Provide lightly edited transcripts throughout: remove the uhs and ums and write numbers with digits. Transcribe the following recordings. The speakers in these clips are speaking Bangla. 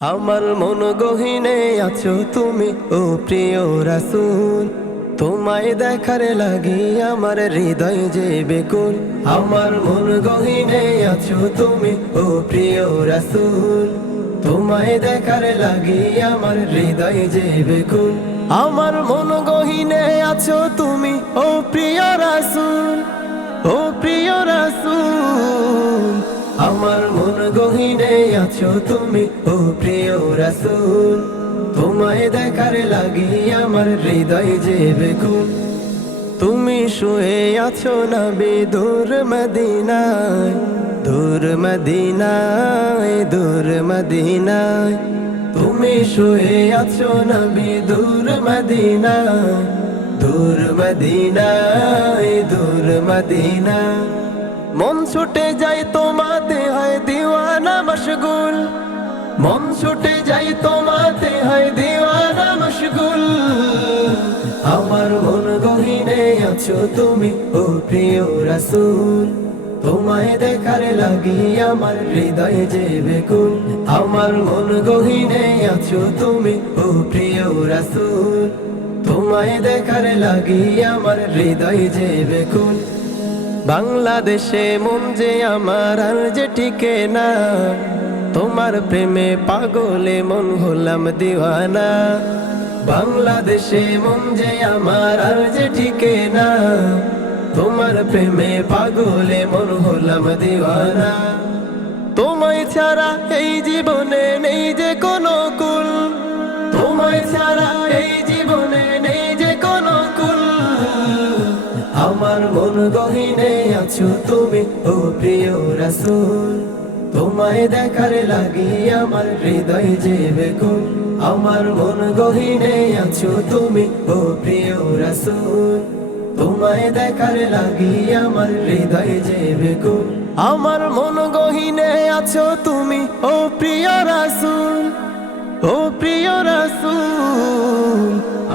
আমার মন গহীনে আছো তুমি ও প্রিয় রাসূল, তোমায় দেখার লাগি আমার হৃদয় যে বেকুল। আমার মন গহীনে আছো তুমি ও প্রিয় রাসূল, তোমায় দেখার লাগি আমার হৃদয় যে বেকুল। আমার মন গহীনে আছো তুমি ও প্রিয় রাসূল, ও প্রিয় রাসূল। আমার মন গহীনে আছো তুমি ও প্রিয় রাসূল, তোমায় দেখার লাগি আমার হৃদয় যে বেকুল। তুমি শুয়ে আছো নবী দূর মদিনায়, দূর মদিনায়, দূর মদিনায়। তুমি শুয়ে আছো নবী দূর মদিনায়, দূর মদিনায়, দূর মদিনায়। মন ছুটে যায় তোমাতে হয় দিওয়ানা মশগুল, মন ছুটে যায় তোমাতে হয় দিওয়ানা মশগুল। আমার মন গহীনে আছো তুমি ও প্রিয় রাসূল, তোমায় দেখার লাগি আমার হৃদয় যে বেকুল। আমার মন গহীনে আছো তুমি ও প্রিয় রাসূল, তোমায় দেখার লাগি আমার হৃদয় যে বেকুল। বাংলাদেশে মন যে আমার আর যে টিকে না, তোমার প্রেমে পাগলে মন হলাম দিওয়ানা। বাংলাদেশে মন যে আমার আর যে টিকে না, তোমার প্রেমে পাগলে মন হলাম দিওয়ানা। তোমায় ছাড়া এই জীবনে নেই যে কোনো কুল, তোমায় ছাড়া এই জীবনে নেই যে কোনো কুল। আমার মন গহীনে আছো তুমি ও প্রিয় রাসূল, তোমায় দেখার লাগি আমার হৃদয় যে বেকুল। আমার মন গহীনে আছো তুমি ও প্রিয় রাসূল, তোমায় দেখার লাগি আমার হৃদয় যে বেকুল। আমার মন গহীনে আছো তুমি ও প্রিয় রাসূল, ও প্রিয় রাসূল।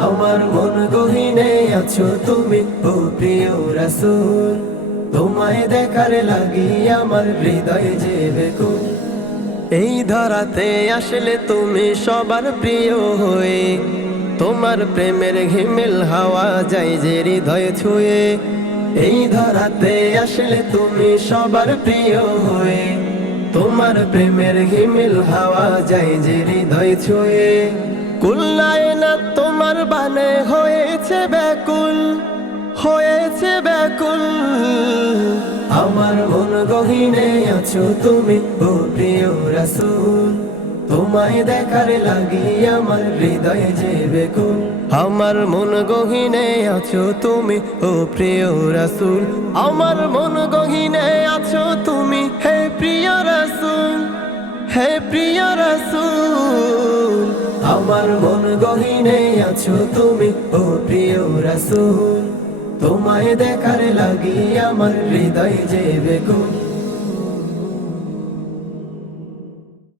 আমার মন গহীনে আছো তুমি ও প্রিয় রাসূল, তোমায় দেখার লাগি আমার হৃদয় যে বেকুল। এই ধরাতে আসলে তুমি সবার প্রিয় হয়ে, তোমার প্রেমের হিমেল হাওয়া যায় যে হৃদয় ছুঁয়ে। এই ধরাতে আসলে তুমি সবার প্রিয় হয়ে, তোমার প্রেমের হিমেল হাওয়া যায় যে হৃদয় ছুঁয়ে। কুল্লায় না তোমার বানে হয়েছে ব্যাকুল, হয়েছে ব্যাকুল। আমার মন গহীনে আছো তুমি ও প্রিয় রাসূল, তোমায় দেখার লাগি আমার হৃদয় যে বেকুল। আমার মন গহীনে আছো তুমি ও প্রিয় রাসূল, আমার মন গহীনে আছো তুমি হে প্রিয় রাসূল, হে প্রিয় রাসূল। আমার মন গহীনে আছো তুমি ও প্রিয় রাসূল, তোমায় দেখার লাগি আমার হৃদয় যে বেকুল।